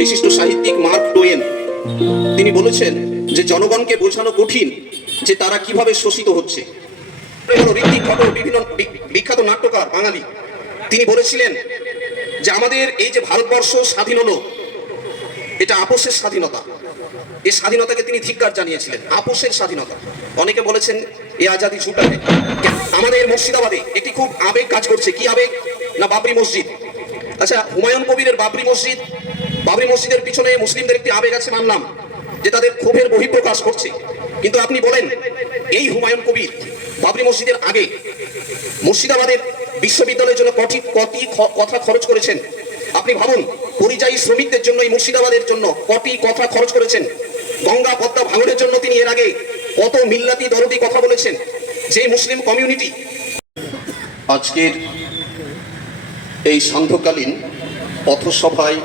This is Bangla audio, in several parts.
বিশিষ্ট সাহিত্যিক মার্ক টোয়েন। তিনি বলেছেন যে জনগণকে বোঝানো কঠিন যে তারা কীভাবে শোষিত হচ্ছে। ঋত্বিক বিভিন্ন বিখ্যাত নাট্যকার, বাঙালি। তিনি বলেছিলেন যে আমাদের এই যে ভারতবর্ষ স্বাধীন হলো, এটা আপোষের স্বাধীনতা। এই স্বাধীনতাকে তিনি ধিক্কার জানিয়েছিলেন, আপোষের স্বাধীনতা। অনেকে বলেছেন, এ আজাদি ছুটা আমাদের মুর্শিদাবাদে এটি খুব আবেগ কাজ করছে। কি আবেগ? না বাবরি মসজিদ? আচ্ছা হুমায়ুন কবিরের বাবরি মসজিদ বাবরি মসজিদের পিছনে মুসলিমদের একটি আবেগ আছে মানলাম, যে তাদের ক্ষোভের বহিঃপ্রকাশ করছে। কিন্তু আপনি বলেন, এই হুমায়ুন কবির বাবরি মসজিদের আগে মুর্শিদাবাদের বিশ্ববিদ্যালয়ের জন্য কটি কটি কথা খরচ করেছেন? আপনি ভাবুন, পরিযায়ী শ্রমিকদের জন্য এই মুর্শিদাবাদের জন্য কটি কথা খরচ করেছেন? গঙ্গা, পদ্মা ভাঙনের জন্য তিনি এর আগে কত মিল্লাতি, দরদি কথা বলেছেন? যে মুসলিম কমিউনিটি আজকের এই সান্ধ্যকালীন পথসভায়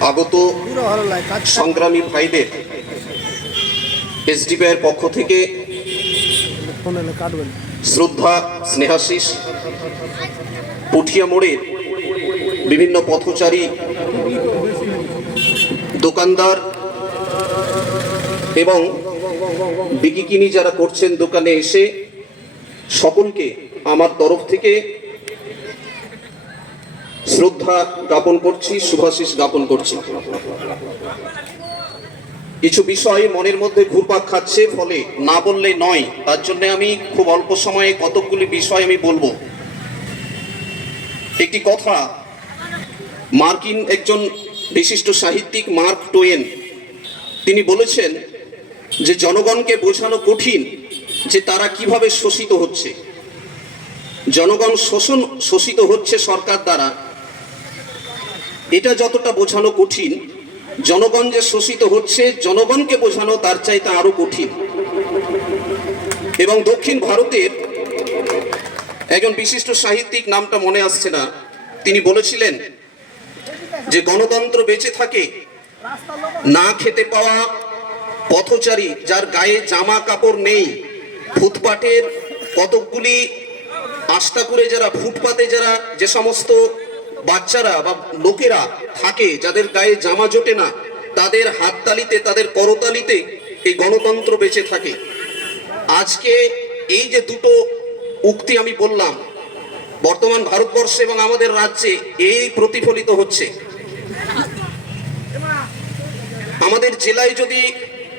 আগত সংগ্রামী ভাইদের এসডিপিআইয়ের পক্ষ থেকে শ্রদ্ধা, স্নেহাশিস, পুঠিয়া মোড়ের বিভিন্ন পথচারী, দোকানদার এবং বিকিকিনি যারা করছেন দোকানে এসে সকলকে আমার তরফ থেকে শ্রদ্ধা জ্ঞাপন করছি, শুভাশিস জ্ঞাপন করছি। কিছু বিষয় মনের মধ্যে ঘুরপাক খাচ্ছে, ফলে না বললে নয়। তার জন্য আমি খুব অল্প সময়ে কতকগুলি বিষয় আমি বলব। একটি কথা, মার্কিন একজন বিশিষ্ট সাহিত্যিক, মার্ক টোয়েন, তিনি বলেছেন যে জনগণকে বোঝানো কঠিন যে তারা কীভাবে শোষিত হচ্ছে। জনগণ শোষণ, শোষিত হচ্ছে সরকার দ্বারা এটা যতটা বোঝানো কঠিন, জনগণ যে শোষিত হচ্ছে, জনগণকে বোঝানো তার চাইতে আরও কঠিন। এবং দক্ষিণ ভারতের একজন বিশিষ্ট সাহিত্যিক, নামটা মনে আসছে না, তিনি বলেছিলেন যে গণতন্ত্র বেঁচে থাকে, না খেতে পাওয়া পথচারী যার গায়ে জামা কাপড় নেই ফুটপাটের কতকগুলি আস্থা করে যারা, ফুটপাতে যারা যে সমস্ত বাচ্চারা বা লোকেরা থাকে, যাদের গায়ে জামা জোটে না, তাদের হাততালিতে, তাদের করতালিতে এই গণতন্ত্র বেঁচে থাকে। আজকে এই যে দুটো উক্তি আমি বললাম, বর্তমান ভারতবর্ষে এবং আমাদের রাজ্যে এই প্রতিফলিত হচ্ছে। আমাদের জেলায় যদি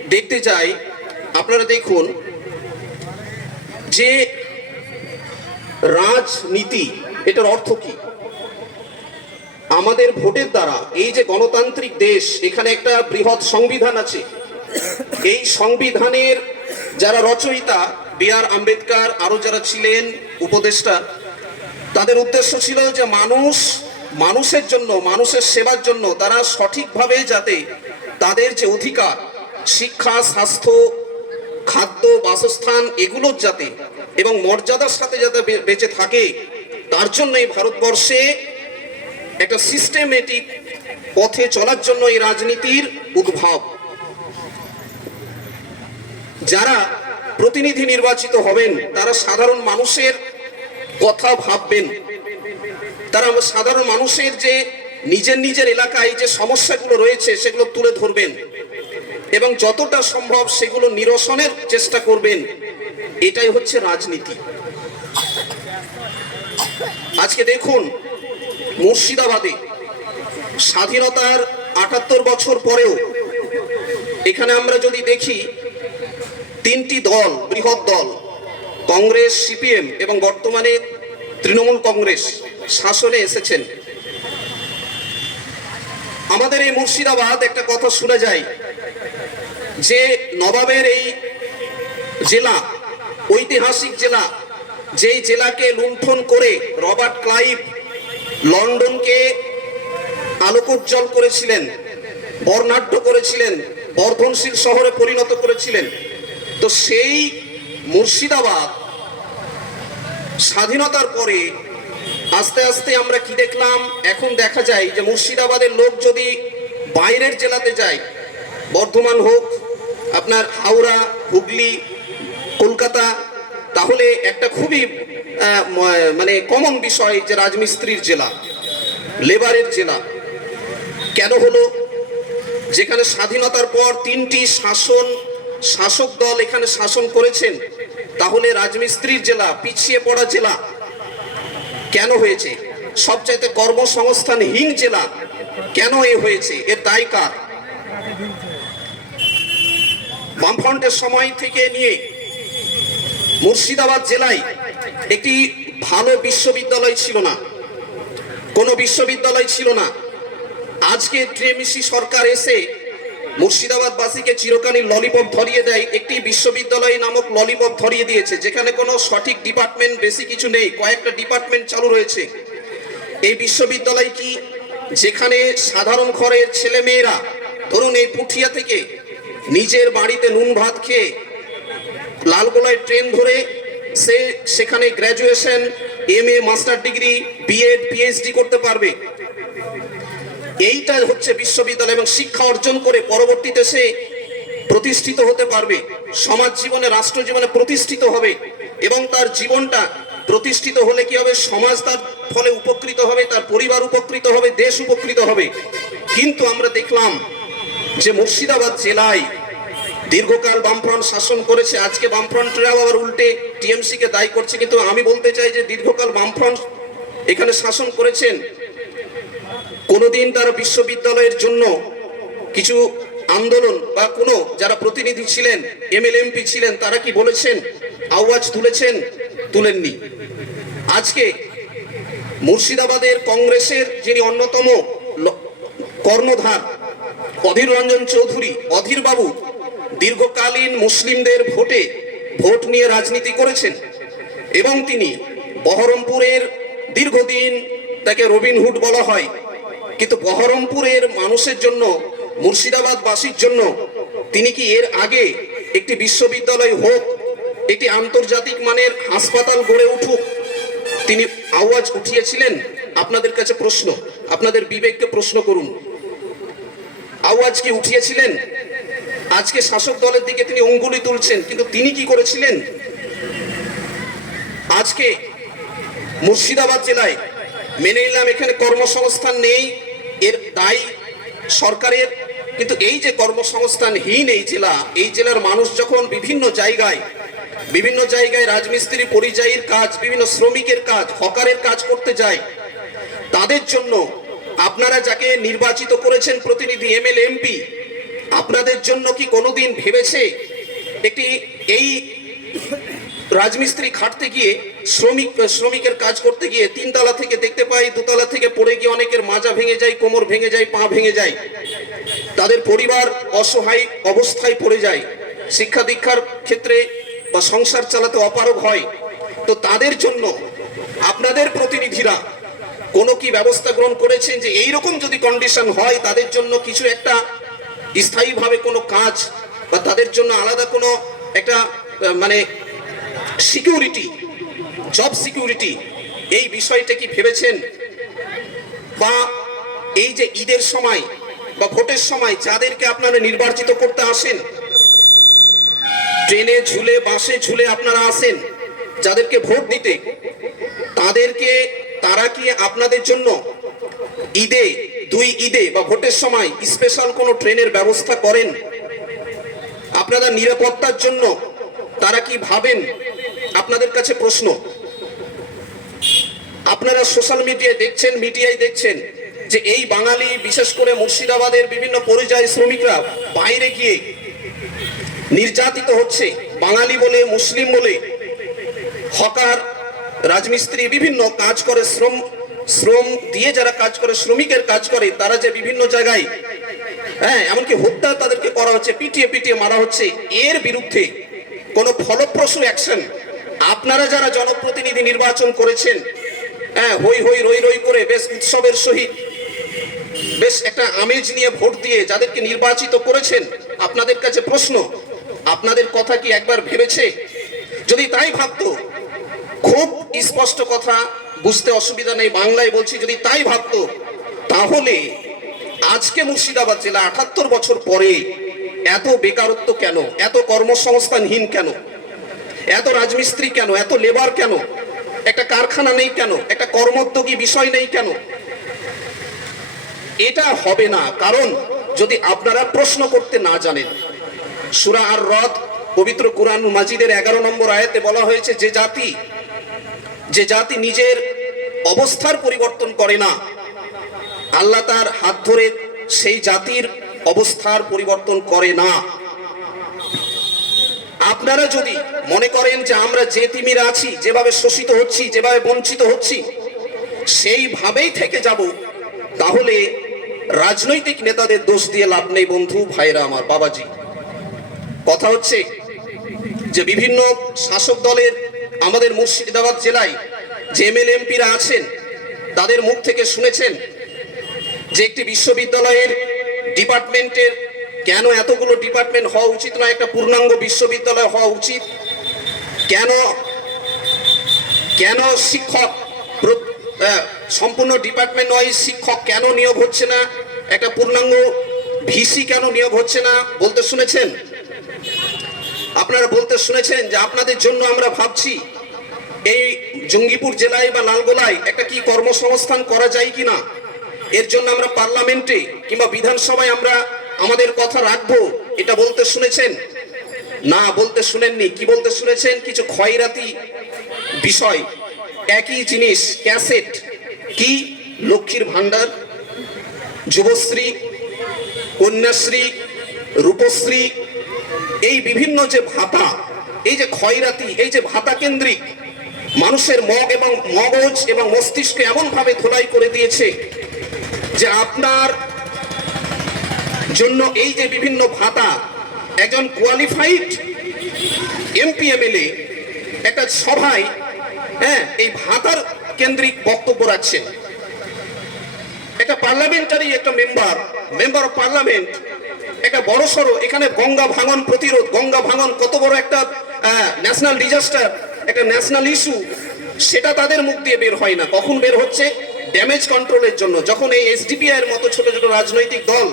দেখতে যাই, আপনারা দেখুন যে রাজনীতি, এটার অর্থ কি? আমাদের ভোটের দ্বারা এই যে গণতান্ত্রিক দেশ, এখানে একটা বৃহৎ সংবিধান আছে। এই সংবিধানের যারা রচয়িতা বি আর আম্বেদকার, আরও যারা ছিলেন উপদেষ্টা, তাদের উদ্দেশ্য ছিল যে মানুষ, মানুষের জন্য, মানুষের সেবার জন্য তারা সঠিকভাবে যাতে তাদের যে অধিকার, শিক্ষা, স্বাস্থ্য, খাদ্য, বাসস্থান, এগুলোর যাতে এবং মর্যাদার সাথে যাতে বেঁচে থাকে, তার জন্য এই ভারতবর্ষে একটা সিস্টেমেটিক পথে চলার জন্য এই রাজনীতির উদ্ভব। যারা প্রতিনিধি নির্বাচিত হবেন, তারা সাধারণ মানুষের কথা ভাববেন। তারা সাধারণ মানুষের যে নিজের নিজের এলাকায় যে সমস্যাগুলো রয়েছে, সেগুলো তুলে ধরবেন এবং যতটা সম্ভব সেগুলো নিরসনের চেষ্টা করবেন। এটাই হচ্ছে রাজনীতি। আজকে দেখুন মুর্শিদাবাদে। স্বাধীনতার আটাত্তর বছর পরেও এখানে আমরা যদি দেখি, তিনটি দল, বৃহৎ দল, কংগ্রেস, সিপিএম এবং বর্তমানে তৃণমূল কংগ্রেস শাসনে এসেছেন। আমাদের এই মুর্শিদাবাদ একটা কথা শোনা যায় যে নবাবের এই জেলা, ঐতিহাসিক জেলা, যেই জেলাকে লুণ্ঠন করে রবার্ট ক্লাইভ লন্ডনকে আলোকোজ্জ্বল করেছিলেন, বর্ণাঢ্য করেছিলেন, বর্ধনশীল শহরে পরিণত করেছিলেন। তো সেই মুর্শিদাবাদ স্বাধীনতার পরে আস্তে আস্তে আমরা কি দেখলাম? এখন দেখা যায় যে মুর্শিদাবাদের লোক যদি বাইরের জেলাতে যায়, বর্ধমান হোক, আপনার হাওড়া, হুগলি, কলকাতা তাহলে একটা খুবই মানে কমন বিষয় যে রাজমিস্ত্রির জেলা লেবারের জেলা, কেন হলো? যেখানে স্বাধীনতার পর তিনটি শাসন, শাসক দল এখানে শাসন করেছেন, তাহলে রাজমিস্ত্রির জেলা, পিছিয়ে পড়া জেলা কেন হয়েছে? সবচাইতে কর্মসংস্থানহীন জেলা কেন এ হয়েছে? এর দায় কার? বামফ্রন্টের সময় থেকে নিয়ে মুর্শিদাবাদ জেলায় একটি ভালো বিশ্ববিদ্যালয় ছিল না। কোনো বিশ্ববিদ্যালয় ছিল না। আজকে টিএমসি সরকার এসে মুর্শিদাবাদবাসীকে চিরকালীন ললিপপ ধরিয়ে দেয়। একটি বিশ্ববিদ্যালয় নামক ললিপপ ধরিয়ে দিয়েছে, যেখানে কোনো সঠিক ডিপার্টমেন্ট বেশি কিছু নেই, কয়েকটা ডিপার্টমেন্ট চালু রয়েছে। এই বিশ্ববিদ্যালয় কি যেখানে সাধারণ ঘরের ছেলে মেয়েরা ধরুন এই পুঠিয়া থেকে নিজের বাড়িতে নুন ভাত খেয়ে লালগোলায় ট্রেন ধরে সে সেখানে graduation M A master degree BEd PhD করতে পারবে। এইটা হচ্ছে বিশ্ববিদ্যালয় এবং শিক্ষা অর্জন করে পরবর্তীতে সে প্রতিষ্ঠিত হতে পারবে। সমাজ জীবনে, রাষ্ট্র জীবনে প্রতিষ্ঠিত হবে এবং তার জীবনটা প্রতিষ্ঠিত হলে কি হবে? সমাজ তার ফলে উপকৃত হবে, তার পরিবার উপকৃত হবে, দেশ উপকৃত হবে। কিন্তু আমরা দেখলাম যে মুর্শিদাবাদ জেলায় দীর্ঘকাল বামফ্রন্ট শাসন করেছে, আজকে বামফ্রন্টরাও আবার উল্টে টিএমসি কে দায়ী করছে। কিন্তু আমি বলতে চাই যে দীর্ঘকাল বামফ্রন্ট এখানে শাসন করেছেন, কোনোদিন তারা বিশ্ববিদ্যালয়ের জন্য কিছু আন্দোলন বা কোনো যারা প্রতিনিধি ছিলেন, এমএলএমপি ছিলেন, তারা কি বলেছেন? আওয়াজ তুলেছেন? তুলেননি। আজকে মুর্শিদাবাদের কংগ্রেসের যিনি অন্যতম কর্ণধার, অধীর রঞ্জন চৌধুরী, অধীর বাবু দীর্ঘকালীন মুসলিমদের ভোটে ভোট নিয়ে রাজনীতি করেছেন এবং তিনি বহরমপুরের দীর্ঘদিন তাকে রবিনহুড বলা হয়। কিন্তু বহরমপুরের মানুষের জন্য, মুর্শিদাবাদবাসীর জন্য তিনি কি এর আগে একটি বিশ্ববিদ্যালয় হোক, একটি আন্তর্জাতিক মানের হাসপাতাল গড়ে উঠুক, তিনি আওয়াজ উঠিয়েছিলেন? আপনাদের কাছে প্রশ্ন, আপনাদের বিবেককে প্রশ্ন করুন। আওয়াজ কি উঠিয়েছিলেন? আজকে শাসক দলের দিকে তিনি অঙ্গুলি তুলছেন, কিন্তু তিনি কি করেছিলেন? আজকে মুর্শিদাবাদ জেলায় মেনে নিলাম, এখানে কর্মসংস্থান নেই, এর দায়ী সরকারের, কিন্তু এই যে কর্মসংস্থানহীন এই জেলা, এই জেলার মানুষ যখন বিভিন্ন জায়গায় বিভিন্ন জায়গায় রাজমিস্ত্রি, পরিযায়ীর কাজ, বিভিন্ন শ্রমিকের কাজ, হকারের কাজ করতে যায়, তাদের জন্য আপনারা যাকে নির্বাচিত করেছেন প্রতিনিধি এমএলএ এমপি আপনাদের জন্য কি কোনোদিন ভেবেছে একটি এই রাজমিস্ত্রি খাটতে গিয়ে শ্রমিক, শ্রমিকের কাজ করতে গিয়ে তিনতলা থেকে দেখতে পাই, দুতলা থেকে পড়ে গিয়ে অনেকের মাজা ভেঙে যায়, কোমর ভেঙে যায়, পা ভেঙে যায়। তাদের পরিবার অসহায় অবস্থায় পড়ে যায়। শিক্ষা দীক্ষার ক্ষেত্রে বা সংসার চালাতে অপারগ হয়। তো তাদের জন্য আপনাদের প্রতিনিধিরা কোনো কি ব্যবস্থা গ্রহণ করেছেন যে এইরকম যদি কন্ডিশন হয়, তাদের জন্য কিছু একটা স্থায়ীভাবে কোনো কাজ বা তাদের জন্য আলাদা কোনো একটা মানে সিকিউরিটি জব সিকিউরিটি এই বিষয়টা কি ভেবেছেন? বা এই যে ঈদের সময় বা ভোটের সময় যাদেরকে আপনারা নির্বাচিত করতে আসেন, ট্রেনে ঝুলে, বাসে ঝুলে আপনারা আসেন, যাদেরকে ভোট দিতে, তাদেরকে, তারা কি আপনাদের জন্য ঈদে দুই ঈদে বা ভোটের সময় স্পেশাল কোনো ট্রেনের ব্যবস্থা করেন? আপনারা নিরাপত্তার জন্য তারা কি ভাবেন? আপনাদের কাছে প্রশ্ন। আপনারা সোশ্যাল মিডিয়ায় দেখছেন মিডিয়ায় দেখছেন যে এই বাঙালি, বিশেষ করে মুর্শিদাবাদের বিভিন্ন পরিযায়ী শ্রমিকরা বাইরে গিয়ে নির্যাতিত হচ্ছে। বাঙালি বলে, মুসলিম বলে, হকার, রাজমিস্ত্রি বিভিন্ন কাজ করে, শ্রম শ্রম দিয়ে যারা কাজ করে, শ্রমিকের কাজ করে, তারা যে বিভিন্ন জায়গায় হ্যাঁ এমনকি হত্যা তাদেরকে করা হচ্ছে, পিটিয়ে পিটিয়ে মারা হচ্ছে, এর বিরুদ্ধে কোনো ফলপ্রসূ অ্যাকশন আপনারা যারা জনপ্রতিনিধি নির্বাচন করেছেন হ্যাঁ হই হই রই রই করে বেশ উৎসবের সহিত, বেশ একটা আমেজ নিয়ে ভোট দিয়ে যাদেরকে নির্বাচিত করেছেন, আপনাদের কাছে প্রশ্ন, আপনাদের কথা কি একবার ভেবেছে? যদি তাই ভাবতো, খুব স্পষ্ট কথা বুঝতে অসুবিধা নেই, বাংলায় বলছি যদি তাই ভাবতো, তাহলে আজকে মুর্শিদাবাদ জেলা আঠাত্তর বছর পরে এত বেকারত্ব কেন? এত কর্মসংস্থানহীন কেন? এত রাজমিস্ত্রি কেন? এত লেবার কেন? একটা কারখানা নেই কেন? একটা কর্মোদ্যোগী বিষয় নেই কেন? এটা হবে না, কারণ যদি আপনারা প্রশ্ন করতে না জানেন, সুরা আর রথ পবিত্র কোরআন মাজিদের এগারো নম্বর আয়াতে বলা হয়েছে, যে জাতি যে জাতি নিজের অবস্থার পরিবর্তন করে না, আল্লাহ তার হাত ধরে সেই জাতির অবস্থার পরিবর্তন করে না। আপনারা যদি মনে করেন যে আমরা যে তিমিরা আছি, যেভাবে শোষিত হচ্ছি, যেভাবে বঞ্চিত হচ্ছি, সেইভাবেই থেকে যাব, তাহলে রাজনৈতিক নেতাদের দোষ দিয়ে লাভ নেই বন্ধু ভাইরা আমার, বাবাজি। কথা হচ্ছে যে বিভিন্ন শাসক দলের আমাদের মুর্শিদাবাদ জেলায় যে এমএলএ এমপিরা আছেন, তাদের মুখ থেকে শুনেছেন যে একটি বিশ্ববিদ্যালয়ের ডিপার্টমেন্টের কেন এতগুলো ডিপার্টমেন্ট হওয়া উচিত নয়, একটা পূর্ণাঙ্গ বিশ্ববিদ্যালয় হওয়া উচিত? কেন কেন শিক্ষক সম্পূর্ণ ডিপার্টমেন্ট ওয়াইজ শিক্ষক কেন নিয়োগ হচ্ছে না? একটা পূর্ণাঙ্গ ভিসি কেন নিয়োগ হচ্ছে না? বলতে শুনেছেন? আপনারা বলতে শুনেছেন যে আপনাদের জন্য আমরা ভাবছি, এই জঙ্গিপুর জেলায় বা লালগোলায় একটা কি কর্মসংস্থান করা যায় কি না এর জন্য আমরা পার্লামেন্টে কিংবা বিধানসভায় আমরা আমাদের কথা রাখব, এটা বলতে শুনেছেন? না, বলতে শুনেননি। কি বলতে শুনেছেন? কিছু ক্ষয়রাতি বিষয়। একই জিনিস, ক্যাসেট। কি? লক্ষ্মীর ভান্ডার যুবশ্রী, কন্যাশ্রী, রূপশ্রী এই বিভিন্ন যে ভাতা, এই যে ক্ষয়রাতি, এই যে ভাতা কেন্দ্রিক, মানুষের মগ এবং মগজ এবং মস্তিষ্ক এমনভাবে ধোলাই করে দিয়েছে যে আপনার জন্য এই যে বিভিন্ন ভাতা, একজন কোয়ালিফাইড এমপি এমএলএ একটা সভায় হ্যাঁ এই ভাতার কেন্দ্রিক বক্তব্য রাখছেন। একটা পার্লামেন্টারি একটা মেম্বার মেম্বার অফ পার্লামেন্ট একটা বড় সড়ো, এখানে গঙ্গা ভাঙন প্রতিরোধ। গঙ্গা ভাঙন কত বড় একটা ন্যাশনাল ডিজাস্টার একটা ন্যাশনাল ইস্যু সেটা তাদের মুখ দিয়ে বের হয় না। কখন বের হচ্ছে? ড্যামেজ কন্ট্রোলের জন্য। যখন এই এসডিপিআই এর মতো ছোট ছোট রাজনৈতিক দল,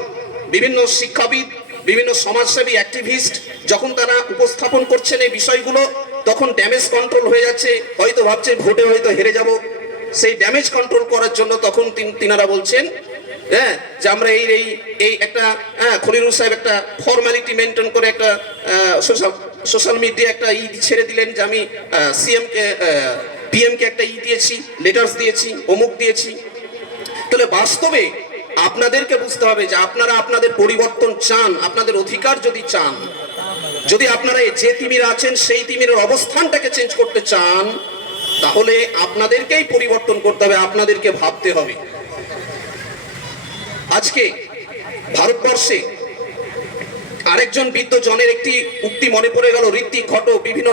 বিভিন্ন শিক্ষাবিদ, বিভিন্ন সমাজসেবী অ্যাক্টিভিস্ট যখন তারা উপস্থাপন করছেন এই বিষয়গুলো, তখন ড্যামেজ কন্ট্রোল হয়ে যাচ্ছে। হয়তো ভাবছে, ভোটে হয়তো হেরে যাব। সেই ড্যামেজ কন্ট্রোল করার জন্য তখন তিনারা বলছেন হ্যাঁ যে আমরা এই এই এই একটা হ্যাঁ খলিরুল সাহেব একটা ফর্মালিটি মেনটেন করে একটা সোশ্যাল সোশ্যাল মিডিয়া একটা ই ছেড়ে দিলেন যে আমি সিএম কে পিএম কে একটা ই দিয়েছি লেটার্স দিয়েছি, অমুক দিয়েছি। তাহলে বাস্তবে আপনাদেরকে বুঝতে হবে যে আপনারা আপনাদের পরিবর্তন চান, আপনাদের অধিকার যদি চান, যদি আপনারা যে তিমির আছেন, সেই তিমির অবস্থানটাকে চেঞ্জ করতে চান, তাহলে আপনাদেরকেই পরিবর্তন করতে হবে, আপনাদেরকে ভাবতে হবে। আজকে ভারতবর্ষে আরেকজন বিদ্য জনের একটি উক্তি মনে পড়ে গেল ঋত্বিক ঘট বিভিন্ন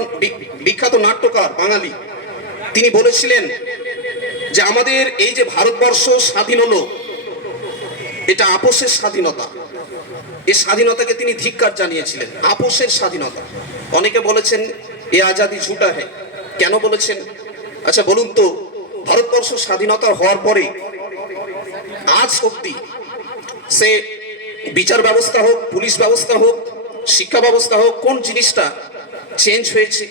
বিখ্যাত নাট্যকার, বাঙালি। তিনি বলেছিলেন যে আমাদের এই যে ভারতবর্ষ স্বাধীন হলো, এটা আপোষের স্বাধীনতা। এই স্বাধীনতাকে তিনি ধিক্কার জানিয়েছিলেন, আপোষের স্বাধীনতা। অনেকে বলেছেন, এ আজাদি ঝুটা হ্যাঁ। কেন বলেছেন? আচ্ছা বলুন তো, ভারতবর্ষ স্বাধীনতা হওয়ার পরে আজ অব্দি সে বিচার ব্যবস্থা হোক, পুলিশ ব্যবস্থা হোক, শিক্ষা ব্যবস্থা হোক, কোন জিনিসটা চেঞ্জ হয়েছে?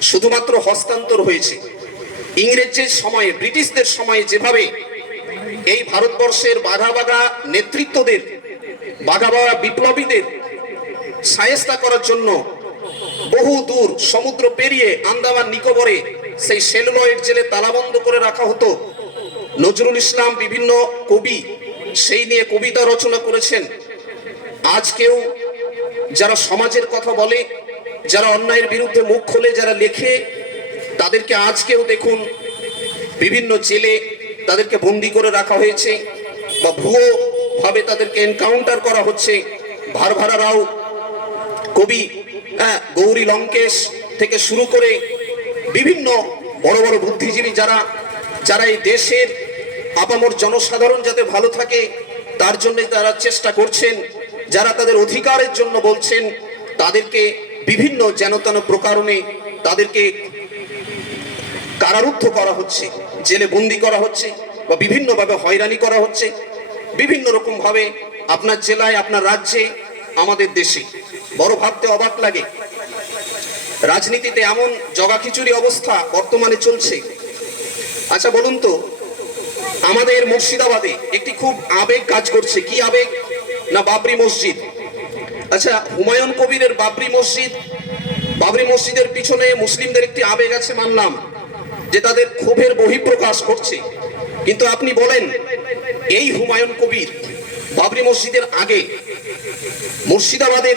শুধুমাত্র হস্তান্তর হয়েছে। ইংরেজের সময়ে, ব্রিটিশদের সময়ে যেভাবে এই ভারতবর্ষের বাঘা বাঘা নেতৃত্বদের, বাঘা বাঘা বিপ্লবীদের সায়েস্তা করার জন্য বহু দূর সমুদ্র পেরিয়ে আন্দামান নিকোবরে সেই সেলুলয়েড জেলে তালাবন্ধ করে রাখা হতো। নজরুল ইসলাম বিভিন্ন কবি সেই নিয়ে কবিতা রচনা করেছেন। আজকেও যারা সমাজের কথা বলে, যারা অন্যায়ের বিরুদ্ধে মুখ খোলে, যারা লেখে, তাদেরকে আজকেও দেখুন বিভিন্ন জেলে তাদেরকে বন্দি করে রাখা হয়েছে বা ভুয়ো ভাবে তাদেরকে এনকাউন্টার করা হচ্ছে। ভারভারা রাও কবি হ্যাঁ গৌরী লঙ্কেশ থেকে শুরু করে বিভিন্ন বড় বড় বুদ্ধিজীবী যারা যারা এই দেশের আপামর জনসাধারণ যাতে ভালো থাকে, তার জন্য তারা চেষ্টা করছেন। যারা তাদের অধিকারের জন্য বলছেন, তাদেরকে বিভিন্ন যেন তেন প্রকারণে তাদেরকে কারারুদ্ধ করা হচ্ছে, জেলে বন্দি করা হচ্ছে বা বিভিন্নভাবে হয়রানি করা হচ্ছে। বিভিন্ন রকমভাবে আপনার জেলায়, আপনার রাজ্যে, আমাদের দেশে। বড় ভাবতে অবাক লাগে। রাজনীতিতে এমন জগাখিচুরি অবস্থা বর্তমানে চলছে। আচ্ছা বলুন তো আমাদের মুর্শিদাবাদে একটি খুব আবেগ কাজ করছে। কি আবেগ? না বাবরি মসজিদ। আচ্ছা হুমায়ুন কবিরের বাবরি মসজিদ, বাবরি মসজিদের পিছনে মুসলিমদের একটি আবেগ আছে মানলাম, যে তাদের ক্ষোভের বহিঃপ্রকাশ করছে। কিন্তু আপনি বলেন, এই হুমায়ুন কবির বাবরি মসজিদের আগে মুর্শিদাবাদের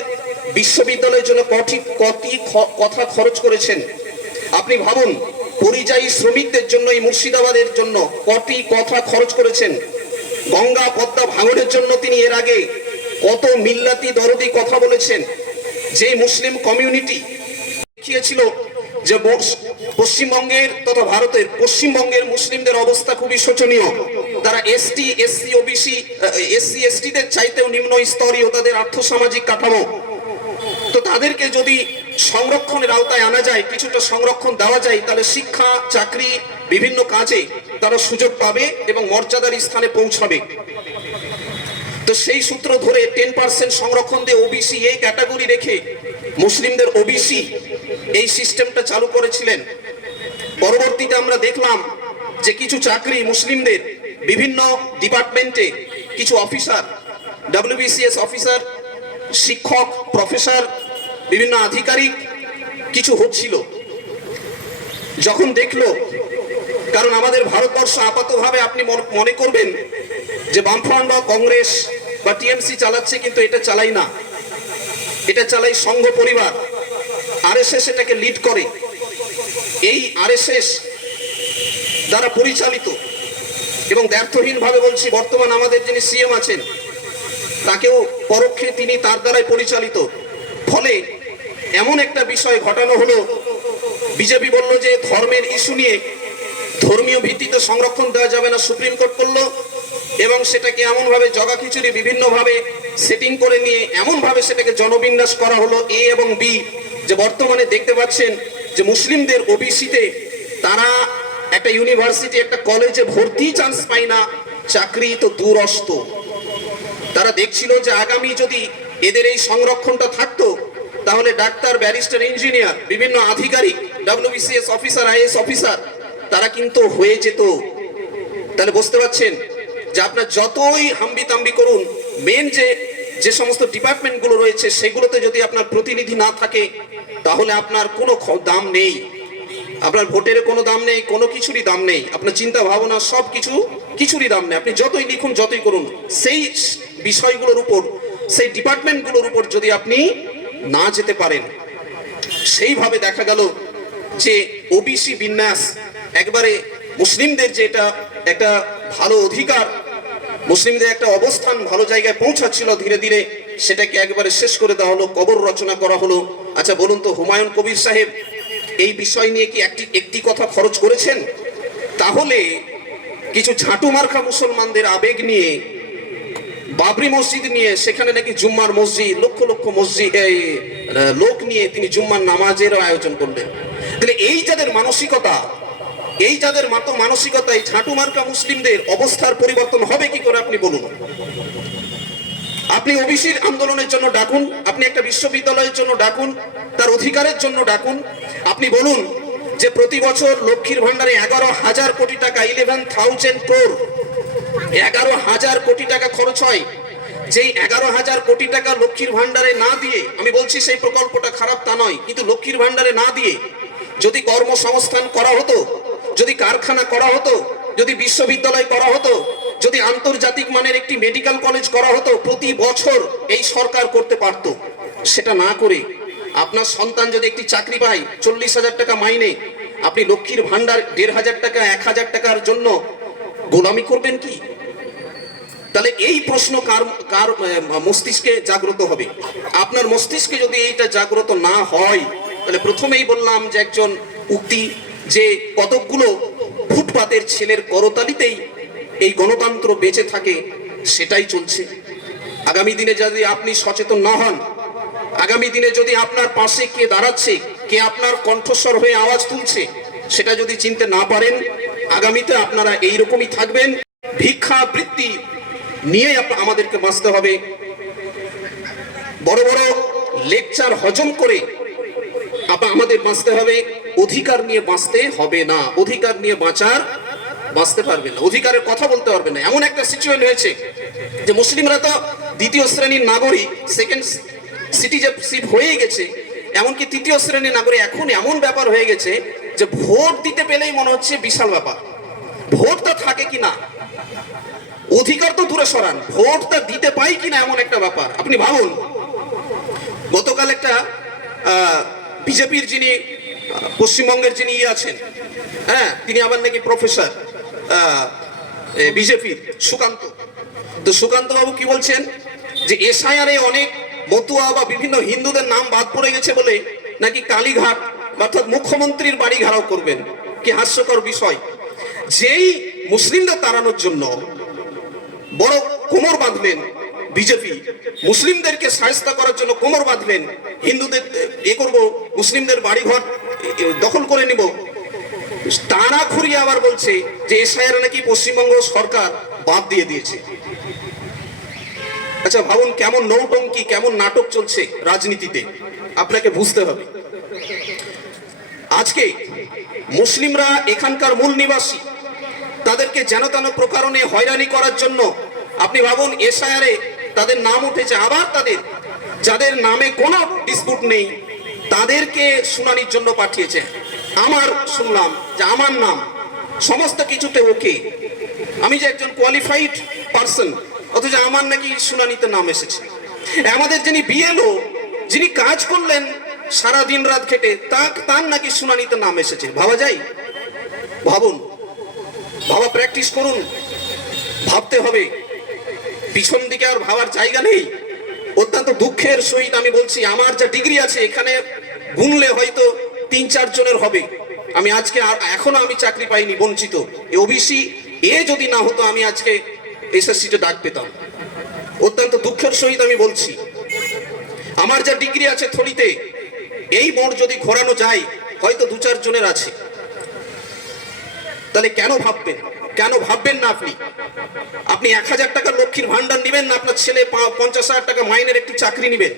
বিশ্ববিদ্যালয়ের জন্য কটি কটি কথা খরচ করেছেন? আপনি ভাবুন পরিযায়ী শ্রমিকদের জন্য এই মুর্শিদাবাদের জন্য কটি কথা খরচ করেছেন। গঙ্গা পদ্মা ভাঙনের জন্য তিনি এর আগে কত মিল্লাতি দরদি কথা বলেছেন। যে মুসলিম কমিউনিটি দেখিয়েছিল যে পশ্চিমবঙ্গের তথা ভারতের পশ্চিমবঙ্গের মুসলিমদের অবস্থা খুবই শোচনীয়। তারা এসটি, এসসি, ওবিসি, এসসি, এসটিদের চাইতেও নিম্ন স্তরীয় তাদের আর্থসামাজিক কাঠামো তো তাদেরকে যদি সংরক্ষণের আওতায় আনা যায়, কিছুটা সংরক্ষণ দেওয়া যায়, তাহলে শিক্ষা, চাকরি, বিভিন্ন কাজে তারা সুযোগ পাবে এবং মর্যাদার স্থানে পৌঁছাবে। তো সেই সূত্র ধরে টেন পার্সেন্ট সংরক্ষণ দিয়ে ওবিসি এই ক্যাটাগরি রেখে মুসলিমদের ওবিসি এই সিস্টেমটা চালু করেছিলেন। পরবর্তীতে আমরা দেখলাম যে কিছু চাকরি মুসলিমদের বিভিন্ন ডিপার্টমেন্টে কিছু অফিসার ডাব্লিউবিসিএস অফিসার শিক্ষক প্রফেসর বিভিন্ন আধিকারিক কিছু হচ্ছিল। যখন দেখল, কারণ আমাদের ভারতবর্ষ আপাতভাবে আপনি মন- করবেন যে বামফ্রন্ট বা কংগ্রেস বা টিএমসি চালাচ্ছে কিন্তু এটা চালাই না। এটা চালাই সংঘ পরিবার। আরএসএস এটাকে লিড করে। এই আরএসএস দ্বারা পরিচালিত এবং ব্যর্থহীন ভাবে বলছি, বর্তমান আমাদের যিনি সিএম আছেন, তাকেও পরোক্ষে তিনি তার দ্বারাই পরিচালিত। ফলে এমন একটা বিষয় ঘটানো হলো। বিজেপি বলল যে, ধর্মের ইস্যু নিয়ে ধর্মীয় ভিত্তিতে সংরক্ষণ দেওয়া যাবে না, সুপ্রিম কোর্ট করল এবং সেটাকে এমনভাবে জগা খিচুড়ি বিভিন্নভাবে সেটিং করে নিয়ে এমনভাবে সেটাকে জনবিন্যাস করা হলো এ এবং বি যে বর্তমানে দেখতে পাচ্ছেন যে মুসলিমদের ওবিসিতে তারা একটা ইউনিভার্সিটি একটা কলেজে ভর্তি চান্স পায় না, চাকরি তো দূরস্ত। তারা দেখছিল যে আগামী যদি এদের এই সংরক্ষণটা থাকতো তাহলে ডাক্তার, ব্যারিস্টার, ইঞ্জিনিয়ার, বিভিন্ন আধিকারিক, ডাব্লিউবিসিএস অফিসার আইএস অফিসার, তারা কিন্তু হয়ে যেত। তাহলে বুঝতে পারছেন যে আপনার যতই হাম্বি তাম্বি করুন মেন যে যে সমস্ত ডিপার্টমেন্টগুলো রয়েছে, সেগুলোতে যদি আপনার প্রতিনিধি না থাকে, তাহলে আপনার কোনো দাম নেই। আপনার ভোটের কোনো দাম নেই, কোনো কিছুরই দাম নেই। আপনার চিন্তা ভাবনা সব কিছু কিছুরই দাম নেই। আপনি যতই লিখুন, যতই করুন, সেই বিষয়গুলোর উপর, সেই ডিপার্টমেন্টগুলোর উপর যদি আপনি না যেতে পারেন। সেইভাবে দেখা গেল যে ওবিসি বিন্যাস একবারে মুসলিমদের যে এটা একটা ভালো অধিকার, মুসলিমদের একটা অবস্থান ভালো জায়গায় পৌঁছাচ্ছিল ধীরে ধীরে, সেটাকে একবারে শেষ করে দেওয়া হলো, কবর রচনা করা হলো। আচ্ছা বলুন তো, হুমায়ুন কবির সাহেব এই বিষয় নিয়ে কি একটি একটি কথা খরচ করেছেন? তাহলে কিছু ঝাঁটু মার্খা মুসলমানদের আবেগ নিয়ে বাবরি মসজিদ নিয়ে সেখানে নাকি জুম্মার মসজিদ লক্ষ লক্ষ মসজিদ এই, লোক নিয়ে তিনি জুম্মার নামাজেরও আয়োজন করলেন। তাহলে এই যাদের মানসিকতা এই যাদের মাতো মানসিকতা এই ঝাঁটু মার্কা মুসলিমদের অবস্থার পরিবর্তন হবে কি করে আপনি বলুন? আপনি ওবিসির আন্দোলনের জন্য ডাকুন আপনি একটা বিশ্ববিদ্যালয়ের জন্য ডাকুন তার অধিকারের জন্য ডাকুন। আপনি বলুন যে প্রতি বছর লক্ষ্মীর ভান্ডারে এগারো হাজার কোটি টাকা ইলেভেন থাউজেন্ড ক্রোর এগারো হাজার কোটি টাকা খরচ হয়। যেই এগারো হাজার কোটি টাকা লক্ষ্মীর ভান্ডারে না দিয়ে, আমি বলছি সেই প্রকল্পটা খারাপ তা নয়, কিন্তু লক্ষ্মীর ভান্ডারে না দিয়ে যদি কর্মসংস্থান করা হতো, যদি কারখানা করা হতো, যদি বিশ্ববিদ্যালয় করা হতো, যদি আন্তর্জাতিক মানের একটি মেডিকেল কলেজ করা হতো, প্রতি বছর এই সরকার করতে পারতো। সেটা না করে আপনার সন্তান যদি একটি চাকরি পায়, চল্লিশ হাজার টাকা মাইনে, আপনি লক্ষ্মীর ভান্ডার দেড় হাজার টাকা, এক হাজার টাকার জন্য গোলামি করবেন কি? তাহলে এই প্রশ্ন কার কার মস্তিষ্কে জাগ্রত হবে? আপনার মস্তিষ্কে যদি এইটা জাগ্রত না হয়, তাহলে প্রথমেই বললাম যে একজন উক্তি যে কতকগুলো ফুটপাতের ছেলের করতালিতেই এই গণতন্ত্র বেঁচে থাকে, সেটাই চলছে। আগামী দিনে যদি আপনি সচেতন না হন, আগামী দিনে যদি আপনার পাশে কে দাঁড়াচ্ছে, কে আপনার কণ্ঠস্বর হয়ে আওয়াজ তুলছে, সেটা যদি চিনতে না পারেন, আগামীতে আপনারা এইরকমই থাকবেন। ভিক্ষা বৃত্তি নিয়ে আমাদেরকে বাঁচতে হবে। বড় বড় লেকচার হজম করে আপা আমাদের বাঁচতে হবে। অধিকার নিয়ে বাঁচতে হবে না। অধিকার নিয়ে বাঁচার, বাঁচতে পারবে না। অধিকারের কথা বলতে পারবে না। এমন একটা সিচুয়েশন হয়েছে যে মুসলিমরা তো দ্বিতীয় শ্রেণির নাগরিক সেকেন্ড সিটিজেনশিপ হয়ে গেছে। এমনকি তৃতীয় শ্রেণির নাগরিক এখন এমন ব্যাপার হয়ে গেছে যে ভোট দিতে পেলেই মনে হচ্ছে বিশাল ব্যাপার। ভোটটা থাকে কি না? অধিকার তো দূরে সরান, ভোটটা দিতে পাই কিনা এমন একটা ব্যাপার। আপনি ভাবুন, গতকাল একটা বিজেপির যিনি পশ্চিমবঙ্গের যিনি ইয়ে আছেন হ্যাঁ তিনি আবার নাকি প্রফেসর বিজেপির, সুকান্ত। তো সুকান্ত বাবু কি বলছেন? যে এসআইআরে অনেক মতুয়া বা বিভিন্ন হিন্দুদের নাম বাদ পড়ে গেছে বলে নাকি কালীঘাট অর্থাৎ মুখ্যমন্ত্রীর বাড়ি ঘেরাও করবেন? কি হাস্যকর বিষয়। যেই মুসলিমদের তাড়ানোর জন্য বড় কোমর বাঁধলেন। বিজেপি মুসলিমদেরকে সাহায্য করার জন্য কোমর বাঁধলেন। হিন্দুদের, এ করব, মুসলিমদের বাড়িঘর দখল করে নিব। তারা ঘুরিয়ে আবার বলছে যে এসআইআর নাকি পশ্চিমবঙ্গ সরকার বাদ দিয়ে দিয়েছে। আচ্ছা ভাবুন কেমন নৌটঙ্কি, কেমন নাটক চলছে রাজনীতিতে? আপনাকে বুঝতে হবে। আজকে মুসলিমরা এখানকার মূল নিবাসী, তাদেরকে যেন তেন প্রকারণে হয়রানি করার জন্য আপনি ভাবুন, এসআইআরে তাদের নাম উঠেছে, আবার তাদের, যাদের নামে কোনো ডিসপুট নেই, তাদেরকে শুনানির জন্য পাঠিয়েছে। আমার শুনলাম যে আমার নাম, সমস্ত কিছুতে ওকে আমি যে একজন কোয়ালিফাইড পার্সন অথচ আমার নাকি শুনানিতে নাম এসেছে। আমাদের যিনি বিএলও যিনি কাজ করলেন সারা দিন রাত খেটে তা তার নাকি শুনানিতে নাম এসেছে। ভাবা যায়? ভাবুন, ভাবা প্র্যাকটিস করুন, ভাবতে হবে। পিছন দিকে আর ভাবার জায়গা নেই। অত্যন্ত দুঃখের সহিত আমি বলছি, আমার যা ডিগ্রি আছে, এখানে গুনলে হয়তো তিন চার জনের হবে। আমি আজকে আর, এখনও আমি চাকরি পাইনি, বঞ্চিত। এ ওবিসি এ যদি না হতো, আমি আজকে এসএসসিতে ডাক পেতাম। অত্যন্ত দুঃখের সহিত আমি বলছি, আমার যা ডিগ্রি আছে থলিতে, এই মোড় যদি ঘোরানো যায়, হয়তো দু চার জনের আছে। তাহলে কেন ভাববেন? কেন ভাববেন না আপনি? আপনি এক হাজার টাকার লক্ষ্মীর ভান্ডার নেবেন না আপনার ছেলে পঞ্চাশ হাজার টাকা মাইনের একটি চাকরি নেবেন।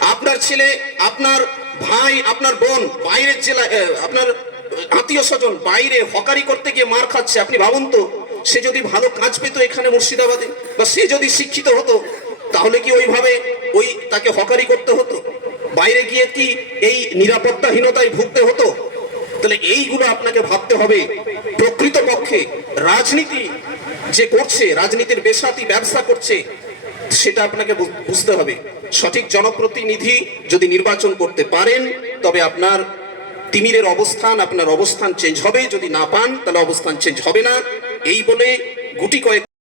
আপনার ছেলে আপনার ভাই আপনার বোন বাইরের আহ, আপনার আত্মীয় স্বজন বাইরে হকারি করতে গিয়ে মার খাচ্ছে আপনি ভাবুন তো সে যদি ভালো কাজ পেত এখানে মুর্শিদাবাদে বা সে যদি শিক্ষিত হতো তাহলে কি ওইভাবে ওই তাকে হকারি করতে হতো? বাইরে গিয়ে কি এই নিরাপত্তাহীনতায় ভুগতে হতো? তাহলে এইগুলো আপনাকে ভাবতে হবে। প্রকৃত পক্ষে রাজনীতি যে করছে, রাজনীতির বেসাতি ব্যবসা করছে, সেটা আপনাকে বুঝতে হবে। সঠিক জনপ্রতিনিধি যদি নির্বাচন করতে পারেন, তবে আপনার তিমিরের অবস্থান, আপনার অবস্থান চেঞ্জ হবে। যদি না পান, তাহলে অবস্থান চেঞ্জ হবে না। এই বলে গুটি কয়েক